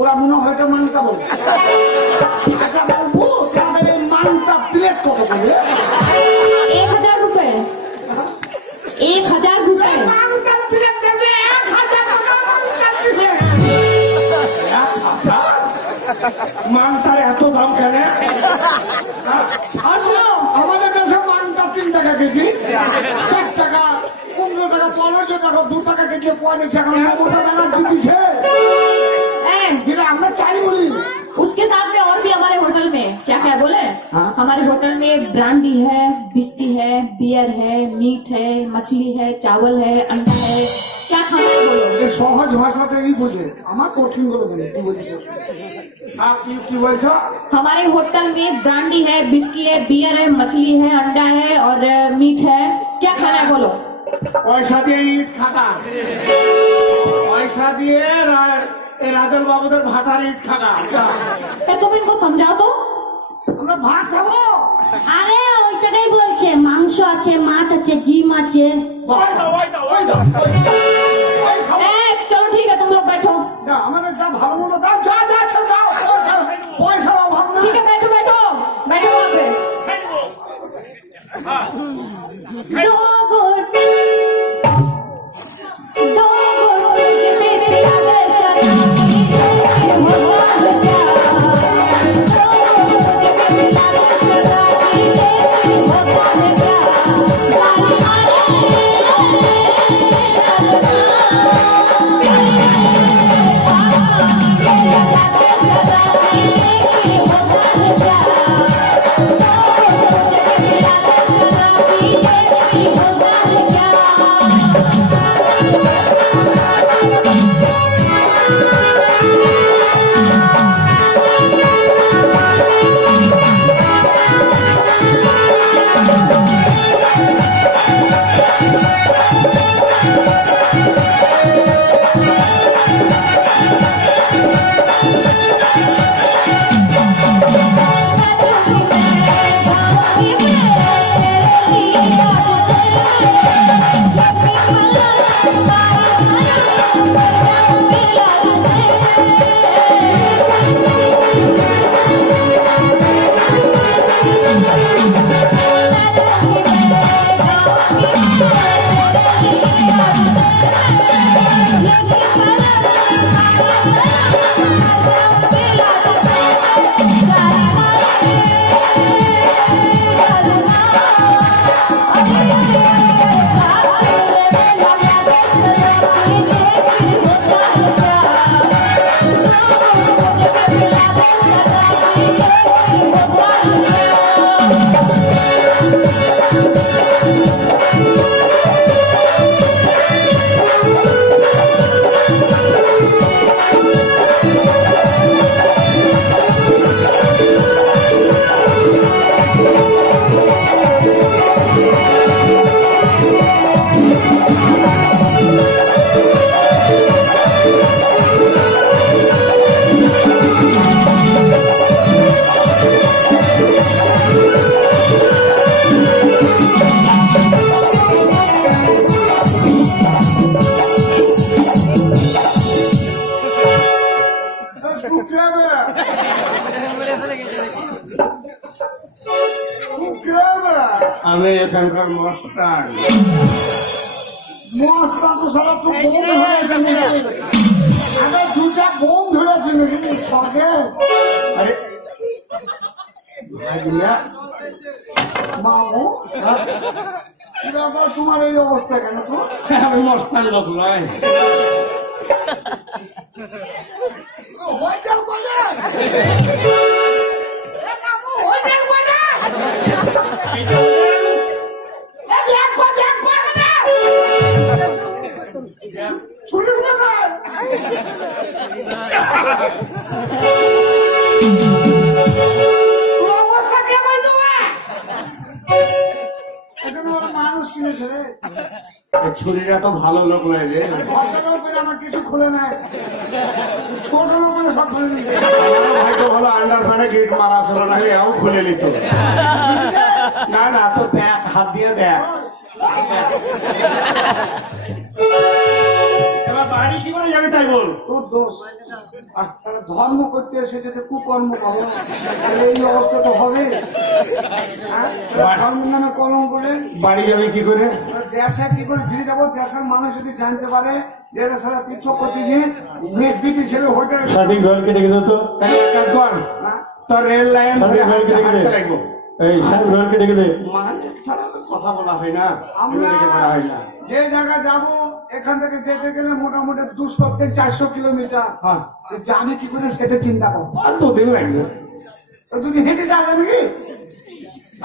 ওরা মনে হয় এটা মানটা বলে। আচ্ছা বলবো তোমাদের এই মানটা প্লেট কত করে? 1000 रुपए। 1000 रुपए মানটা প্লেট দেবে 1000 টাকা মানটা প্লেট। মানটার এত দাম কেন? और सुनो আমাদের দেশে মানটা 3 টাকা কেজি, 4 টাকা, 15 টাকা, 15 টাকা, 2 টাকা কেজি পাওয়া যাচ্ছে। এখন মমতা ব্যানার্জি দিচ্ছে, আমরা চাই বলি। उसके साथ में और भी हमारे होटल में क्या क्या बोले? हाँ? हमारे होटल में ब्रांडी है, बिस्की है, बियर है, मीट है, मछली है, चावल है, अंडा है। क्या खाना है बोलो? এই সহজ ভাষাতেই বোঝে, আমার কঠিন বলে দেবে কি বোঝে। কি বলছো? हमारे होटल में ब्रांडी है, बिस्की है, बियर है, मछली है, अंडा है और मीट है। क्या खाना है बोलो? পয়সা দিয়ে ইট খাটা, পয়সা দিয়ে রাজল বাবুদের ভাটার ইট খাটা। तुम इनको समझाओ तो। আমরা ভাত খাবো। আরে ওইটাই বলছে, মাংস আছে, মাছ আছে, ডিম আছে। चलो ठीक है, तुम लोग बैठो। আমাদের যা ভালো মতো দাও, যা যাচ্ছে দাও, পয়সার অভাব না। ठीक है, बैठो बैठो बैठो वहाँ पे। दो गुट मुझे भी पिला दे शराबी, भगवान जा। दो मुझे भी पिला दे शराबी, भगवान जा। गाली मारे আমি এখানকার মস্তান। মস্তান তো সারা তো বোম ধরেছে, আগে দুটা বোম ধরেছে নাকি সঙ্গে। আরে বাবু, তোমার এই অবস্থা কেন? তো আমি মস্তান লোক নয়। হোটেল করে মানুষ কিনেছে রে। ছুরিরা তো ভালো লোক নয় রে, আমার কিছু খুলে নেয়, ছোট লোক মানে সব খুলে নিচ্ছে। হয়তো ভালো আন্ডার ফ্যানে গেট মারা ছিল, না এও খুলে নিত। না না, তো দেখ, হাত দিয়ে দেখ। এবার বাড়ি কি করে যাবে তাই বল। তোর দোষ। আর তারা ধর্ম করতে এসে যদি কুকর্ম করো তাহলে এই অবস্থা তো হবে। ধর্মের নামে কলম করে বাড়ি যাবে কি করে? দেশে কি করে ফিরে যাবো? দেশের মানুষ যদি জানতে পারে যে এরা সারা তীর্থ করতে গিয়ে বিটি ছেলে হোটেল সঠিক ঘর কেটে গেল তো তোর রেল লাইন ধরে হাঁটতে লাগবো। এই সব ঘর কেটে গেলে মানে ছাড়া তো কথা বলা হয় না, আমরা বলা হয় না। যে জায়গায় যাবো এখান থেকে যেতে গেলে মোটামুটি 200 থেকে 400 কিলোমিটার। হ্যাঁ, জানি কি করে সেটা চিন্তা করো। আর দুদিন লাগবে। তো যদি হেঁটে যাবে নাকি?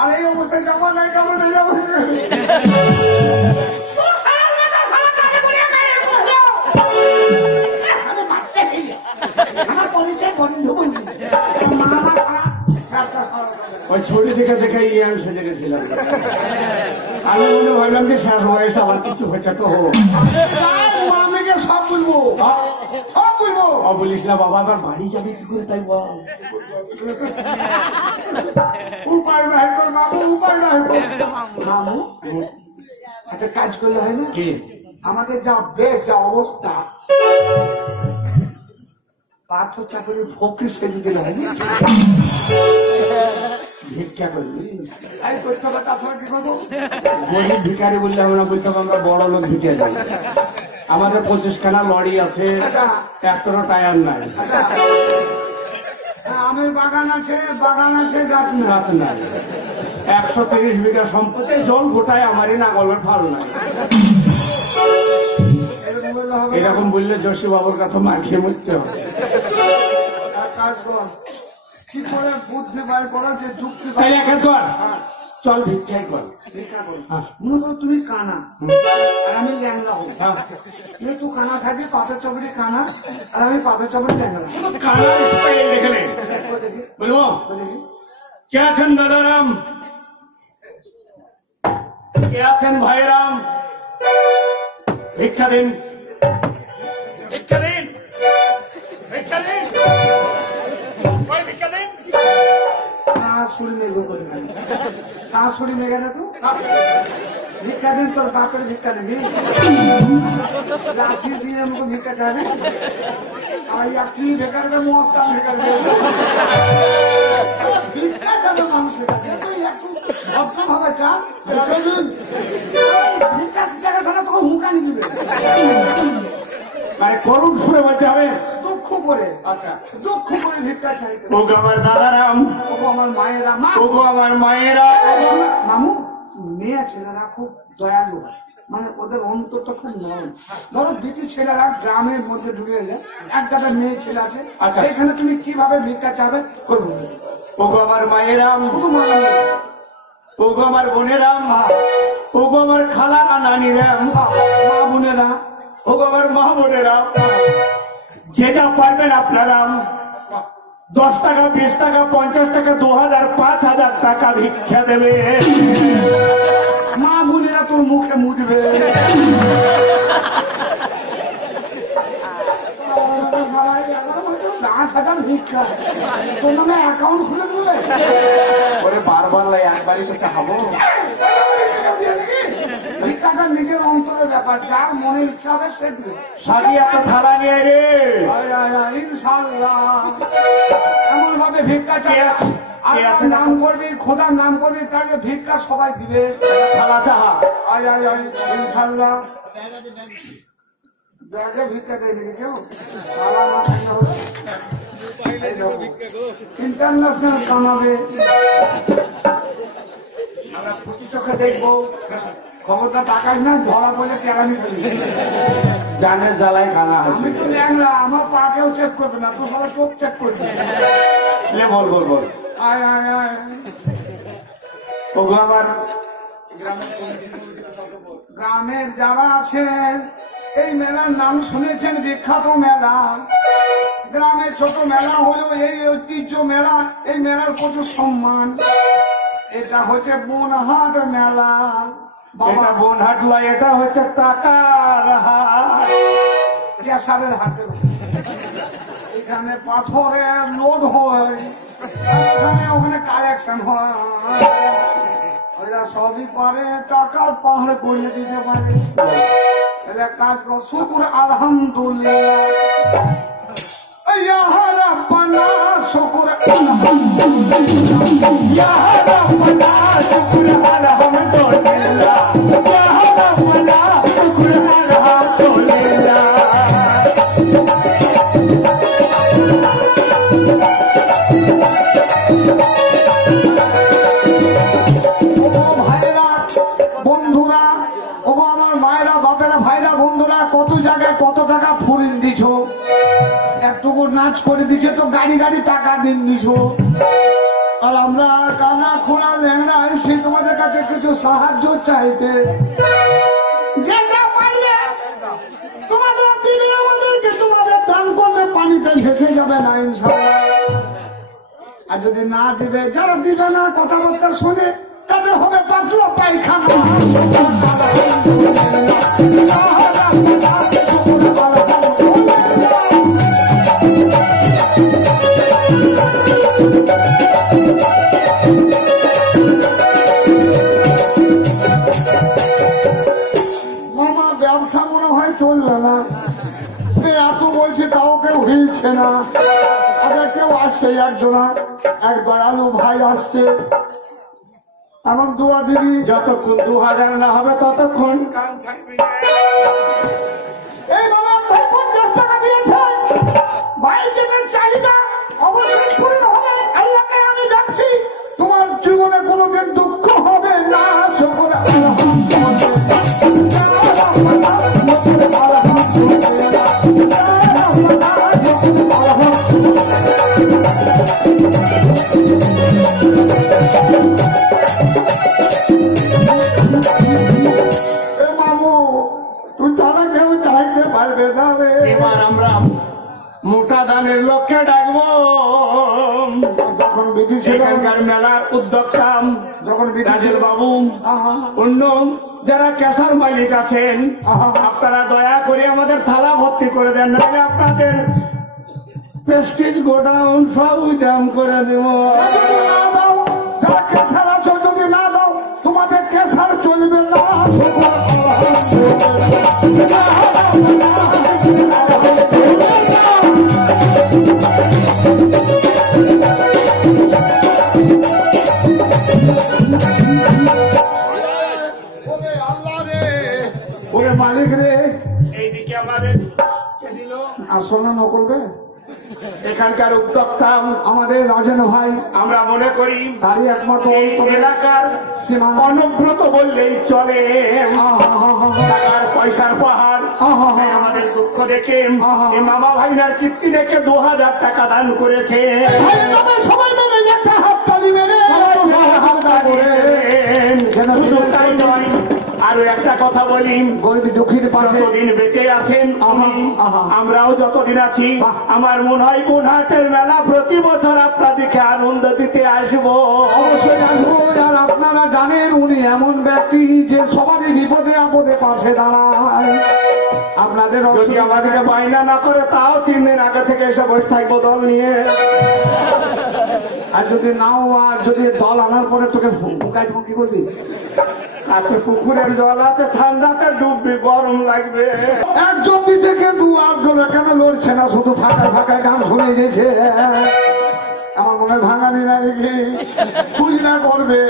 আর এই অবস্থায় যাবো না যাবো না যাবো আমার পরিচয় বন্ধু বলছি ওই ছবি দেখে দেখে আমি সেজে গেছিলাম। আমি মনে ভাবলাম যে শেষ বয়স আমার কিছু হয়েছে তো হোক। আমি যে সব বলবো, সব বলবো। বলিস না বাবা, আমার বাড়ি যাবে কি করে তাই বল। উপায় নাই তোর বাবু, উপায় নাই। মামু একটা কাজ করলে হয় না? কি? আমাদের যা বেশ যা অবস্থা, পাথর চাকরি ফকির সেজে দিলে হয় না? ভিক্ষা করবি? তাই করতে হবে, তাছাড়া কি করবো? গরিব ভিখারি বললে আমরা বলতাম আমরা বড় লোক ভিখারি। আমাদের 25 খানা লরি আছে, একটারও টায়ার নাই, আমের বাগান আছে, গাছ না। গাছ নাই। 130 বিঘা সম্পত্তি, জল গোটায় আমারই না, গলার ফাল নাই। এরকম বললে হবে না। এরকম বললে জশী বাবুর কাছে মার খেয়ে মরতে হবে। এক কাজ কর, কি করে বুদ্ধি বার করো যে যুক্তি তাই একা কর, চল ভিক্ষাই কর। মনে করো তুমি কানা আর আমি ল্যাংলা হবো। তুই কানা সাজি পাথর চবড়ি কানা আর আমি পাথর চবড়ি ল্যাংলা। কানার স্টাইল দেখে নে। বলবো কে আছেন দাদারাম, কে আছেন ভাইরাম, ভিক্ষা দিন, ভিক্ষা দিন, ভিক্ষা দিন, ওই ভিক্ষা দিন। শাশুড়ি মেঘ করে না, শাশুড়ি মেঘে না তো ভিক্ষা দিন, তোর বাপের ভিক্ষা দেবি, লাঠি দিয়ে আমাকে ভিক্ষা চাবে। আর আপনি বেকার মস্তা বেকার ভিক্ষা চাবে মানুষের কাছে, তুই একটু ভদ্র ভাবে চান। ভিক্ষা দেখাশোনা তোকে হুঁকানি দিবে, মানে করুণ সুরে বলতে হবে, দুঃখ করে। আচ্ছা, দুঃখ করে ভিক্ষা চাইতে। ওগো আমার দাদারাম, ওগো আমার মায়েরা, মা ওগো আমার মায়েরা। মামু, মেয়ে ছেলেরা খুব দয়ালু হয়, মানে ওদের অন্তরটা খুব নরম। ধরো দুটি ছেলেরা গ্রামের মধ্যে ঢুকে গেলে, এক গাদা মেয়ে ছেলে আছে, আচ্ছা। সেখানে তুমি কিভাবে ভিক্ষা চাবে করবো? ওগো আমার মায়েরাম, শুধু মারা ওগো আমার বোনেরাম, ওগো আমার খালারা নানিরাম, মা বোনেরা, ওগো আমার মা বোনেরাম, যে যা পারবেন আপনারা 10 টাকা, 20 টাকা, 50 টাকা, 2000, 5000 টাকা ভিক্ষা দেবে। মা বোনেরা তোর মুখে মুটবে। 10,000 ভিক্ষা, তোর নামে অ্যাকাউন্ট খুলে দেবে। ওরে বারবার লাই, একবারই তো চাহাবো। ভিক্ষাটা নিজের অন্তরের ব্যাপার, যার মনে ইচ্ছা হবে সে দিবে। সারি একটা থালা নিয়ে রে, ইনশাআল্লাহ এমন ভাবে ভিক্ষা চাই, কে আছে? আল্লাহর নাম করবি, খোদার নাম করবি, তাকে ভিক্ষা সবাই দিবে। থালা চাহা। আয় আয় আয়, ইনশাআল্লাহ। ব্যাগে ভিক্ষা দেয় নাকি কেউ? ইন্টারন্যাশনাল কামাবে, আমরা ফুটি চোখে দেখবো। খবরটা তাকাস না, ধরা বলে কেরানি ফেলি। জানের জ্বালায় কানা আমি আছে। তো ল্যাংড়া, আমার পা কেউ চেক করবে না, তো সবাই চোখ চেক করবে। বল বল বল। আয় আয় আয়, ওগো আমার গ্রামের যারা আছেন এই মেলার নাম শুনেছেন, বিখ্যাত মেলা। গ্রামের ছোট মেলা হলো এই ঐতিহ্য মেলা, এই মেলার প্রচুর সম্মান। এটা হচ্ছে বনহাট মেলা। এটা বনহাট লয়, এটা হচ্ছে টাকার হাট, কেশারের হাটে। এখানে পাথরের লোড হয়, ওখানে কালেকশন হয়। ওরা সবই পারে, টাকার পাহাড় করিয়ে দিতে পারে। তাহলে কাজ কর, শুকুর আলহামদুলিল্লাহ, ইয়া রাব্বানা শুকুর আলহামদুলিল্লাহ, ইয়া রাব্বানা শুকুর আলহামদুলিল্লাহ, ইয়া রাব্বানা শুকুর আলহামদুলিল্লাহ। বন্ধুরা, ওগো আমার মায়েরা, বাপেরা, ভাইরা, বন্ধুরা, কত জায়গায় কত টাকা ফরিন দিছ, একটুকু নাচ করে দিছে তো গাড়ি গাড়ি টাকা দিন দিছ, আর আমরা কানা খোলা ল্যাংড়া সে তোমাদের কাছে কিছু সাহায্য চাইতে, যেটা পারলে তোমাদের দিবে আমাদেরকে, তোমাদের দান করলে পানিতে ভেসে যাবে না ইনশাআল্লাহ। আর যদি না দিবে, যারা দিবে না কথাবার্তা শুনে তাদের হবে পাতলা পায়খানা। মামা ব্যবসা মনে হয় চলবে না, এত বলছে তাও কেউ হিলছে না। আগে কেউ আসছে, একজনা এক দয়ালু ভাই আসছে, এমন দোয়া দিবি যতক্ষণ 2000 না হবে ততক্ষণ কান থাকবি না। এই বাবা ভাই 50 টাকা দিয়েছে, ভাই যেটা চাহিদা অবশ্যই পূরণ হবে। আল্লাহকে আমি ডাকছি, তোমার জীবনে কোনোদিন দুঃখ হবে না। শুকর এবার আমরা মোটা দানের লক্ষ্যে ডাকবো। যখন বিধি ছিল, এখানকার মেলার উদ্যোক্তা যখন বিধি রাজেল বাবু, আহা, অন্য যারা ক্যাশার মালিক আছেন, আহা। আপনারা দয়া করে আমাদের থালা ভর্তি করে দেন, নাহলে আপনাদের প্রেস্টিজ গোডাউন সব উজাম করে দেব। যদি না দাও, যারা কেসার আছো যদি না দাও, তোমাদের কেসার চলবে না। শুকর আল্লাহ রে, ওরে মালিক রে, এইদিকে আমাদের কে দিল? আসলে ন করবে এখানকার উদ্যোক্তা আমাদের রাজেন ভাই, আমরা মনে করি তারই একমাত্র এই অন্তরে এলাকার সীমা। অনুব্রত বললেই চলে। টাকার পয়সার পাহাড়, আহা। তাই আমাদের দুঃখ দেখে আহা। এই মামা ভাইনার কীর্তি দেখে 2000 টাকা দান করেছে। সবাই মিলে একটা হাত তালি মেরে শুধু তাই নয়, আরো একটা কথা বলি, গরিব দুঃখীর পাশে যতদিন বেঁচে আছেন আহা, আহা। আমরাও যতদিন আছি, বাহ। আমার মনে হয় গুনহাটের মেলা প্রতি বছর আপনাদেরকে আনন্দ দিতে আসবো। অবশ্যই আসবো। আর আপনারা জানেন উনি এমন ব্যক্তি যে সবারই বিপদে আপদে পাশে দাঁড়ায়। আপনাদের যদি অসুবিধা আমাদেরকে বায়না না করে, তাও 3 দিন আগে থেকে এসে বসে থাকবো দল নিয়ে। আর যদি নাও, আর যদি দল আনার পরে তোকে ফুকাই তখন কি করবি? কাছে পুকুরের জল আছে, ঠান্ডাতে ডুববি, গরম লাগবে। একজন দিছে কিন্তু আটজন এখানে লড়ছে না, শুধু ফাঁকা ফাঁকা গান শুনে গেছে। আমার মনে ভাঙানি নাকি খুচরা করবে।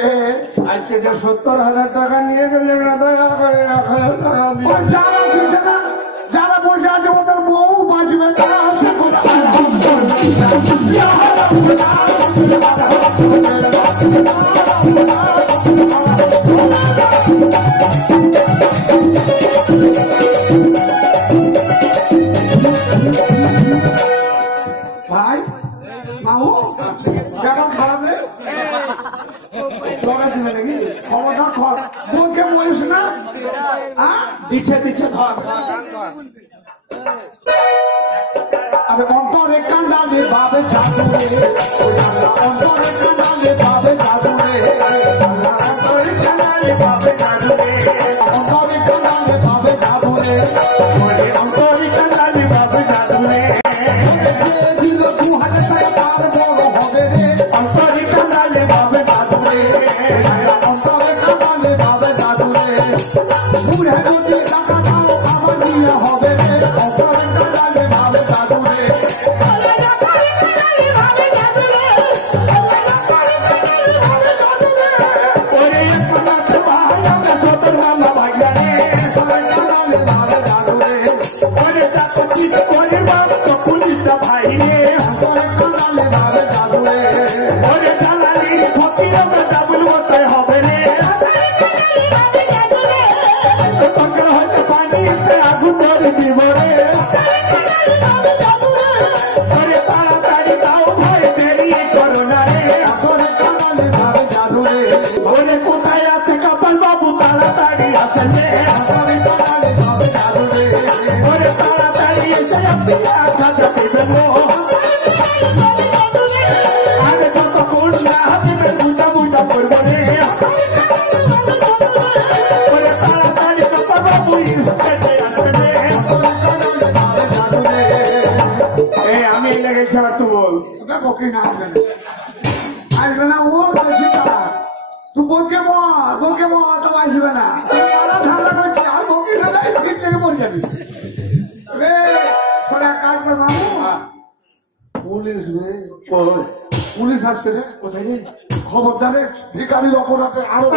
আজকে যে 70,000 টাকা নিয়ে গেলে দয়া করে 1,000 টাকা দিয়ে। ওই যারা দিছে না, যারা বসে আছে ওদের বউ বাঁচবে না। ভাই মাহু কেমন খারাপ রে? লড়াই দিবে নাকি? ক্ষমতা খর বোনকে বলিস না। দিচ্ছে দিচ্ছে ধর। আরে অন্তরে কান্দালে বাবে জাদুরে, অন্তরে কান্দালে বাবে জাদুরে, অন্তরে কান্দালে বাবে জাদুরে, অন্তরে কান্দালে বাবে জাদুরে, অন্তরে কান্দালে বাবে জাদুরে। দিল 2000 টাকা তার বড় হবে রে। অন্তরে কান্দালে বাবে জাদুরে, অন্তরে কান্দালে বাবে জাদুরে, বুড়ে যদি টাকা দাও আমার তুই বউকে বল তো আসবে না পাড়া ঠান্ডা করছে আর বউকে না ফিট থেকে পড়ে যাবি রে সোনা কাজ কর বাবু পুলিশ রে পুলিশ আসছে রে কোথায় রে? খবরদারে ভিকারির অপরাধে আরো